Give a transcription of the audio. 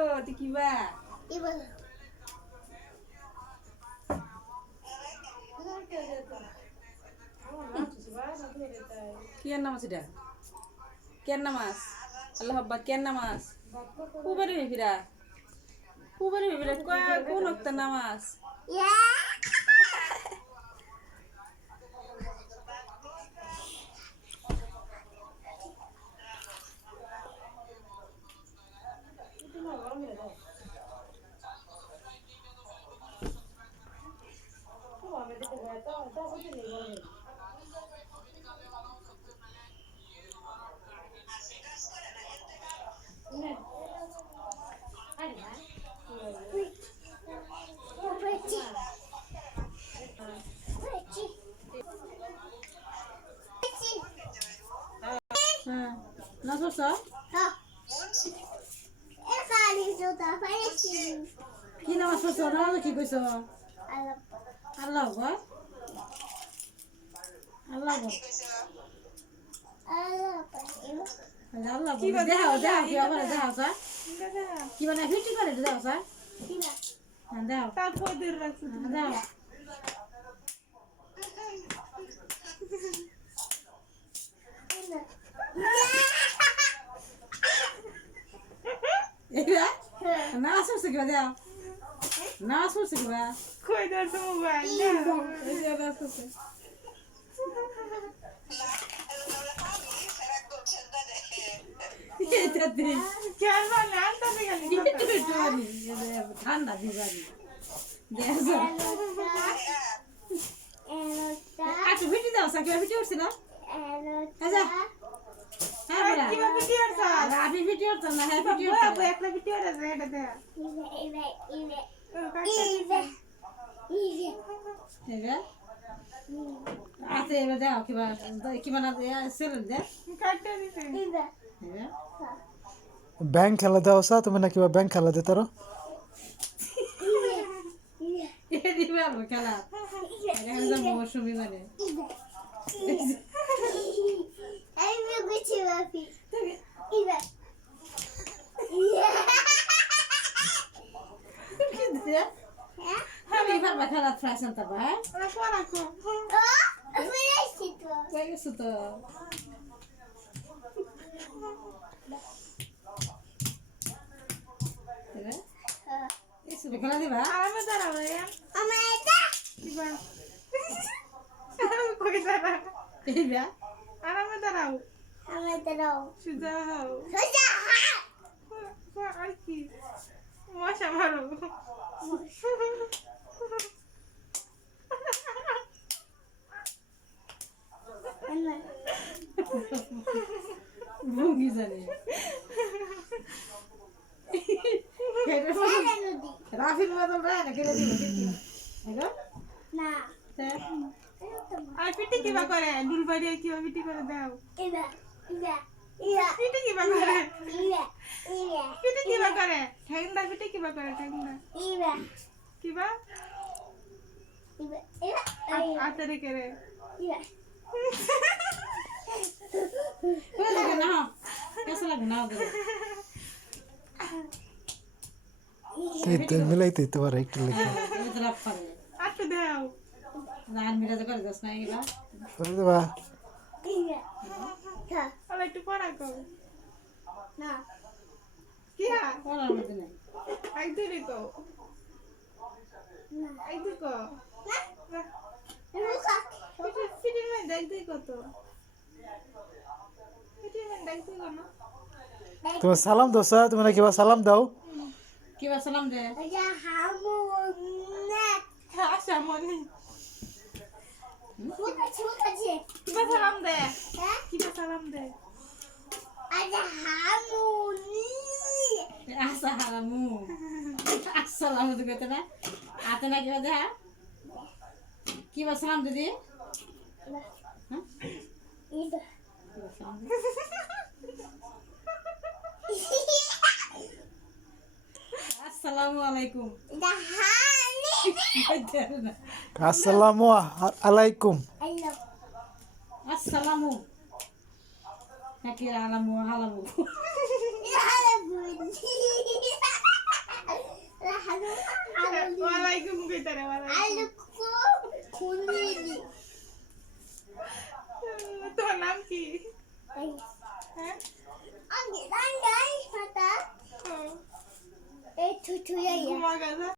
তো তুই কিবা কি আর নামাজ এটা কেন নামাজ আল্লাহ হব্বা কেন নামাজ কুবারি ফিরা কোন একটা নামাজ না করছ কি নামাজ পড়ছ নামাজ কি কইছ আল্লাহ গো আল্লাহ গো আল্লাহ কি দেখাও কি আবার দেখাও স্যার কি মানে ফিটি করে দেখাও স্যার হ্যাঁ দাও তারপর দূর রাখছো দাও এটা না আসছে কি দাও না আসছে কি বা কই দাও তো মোবাইল দাও এই যে আসছে এটা দিন কেন না আনতে গেলি ঠান্ডা দিবানি দেখো আচ্ছা ভিডিও দাও সাকিবা ভিডিও করছ না আচ্ছা হ্যাঁ বড় কি ভিডিও করছ আমি ভিডিও করছ না হ্যাঁ ভিডিও বাবু একটা ভিডিও আছে এটা দে এবে আতে এবে দাও কি বানা সেল দে কাটতে দিতে এবে ব্যাংক খেলা দাও সা তুমি না কিবা ব্যাংক খেলা দিতে রো এ দিবা খেলা এটা যা মৌসুমী মানে এই মুগছি বাপি ইবা কি দিছে আমি ভাবা খেলা ফ্যাশন তা ভাই রাখো ও ফিরেছি তো গেছে তো এসে খেলা দিবা আমি দাঁড়াবো আমার এটা দিবা কই দাঁড়া দিবা আরামে দাঁড়াও আমার দাও সুজা হও সোজা আর কি মশা মারো ভুগি জানি রাফির মতন রায় না কেটে দিব না আর পিটি কিবা করে দুলবাড়ি কিবা পিটি করে দাও ইবা ইবা পিটি কিবা করে ইবা ইবা পিটি কিবা করে ঠেঙ্গা পিটি কিবা করে ঠেঙ্গা ইবা কিবা ইবা ইবা আতরে করে ইবা কোন লাগে না কেসা লাগে না এইতে মিলাইতে তো আর একটু লাগে এটা পারে আতে দাও নান মিরাজ করে দস না এগুলা করে দেবা ইবা কা আরে একটু পড়া কো না কি হা পড়ার মধ্যে নাই আই দিলে কো আই দি কো না মুখা পিটি পিটি মে দেখ দি কো তো পিটি মে দেখ দি কো না তুমি সালাম দাও সা তুমি না কিবা সালাম দাও কিবা সালাম দে আজা হামু না আশা মনি মুখাছি কিবা সালাম দে হ্যাঁ কিবা সালাম দে আজা হামু নি আসসালামু আসসালামু তো কইতে না আতে না কিবা দে কিবা সালাম দিদি হ্যাঁ ইবা কিবা সালাম দে আসসালামু আলাইকুম দাহানি আসসালামু আলাইকুম আল্লাহ আসসালামু নাকি আলামু হালামু ইয়া বুদ্ধি আলু খুলিনি তোর নাম কি? হ্যাঁ? আমি রান্নাই হাতা এই ছুটুয়া ঘুমা গাধা।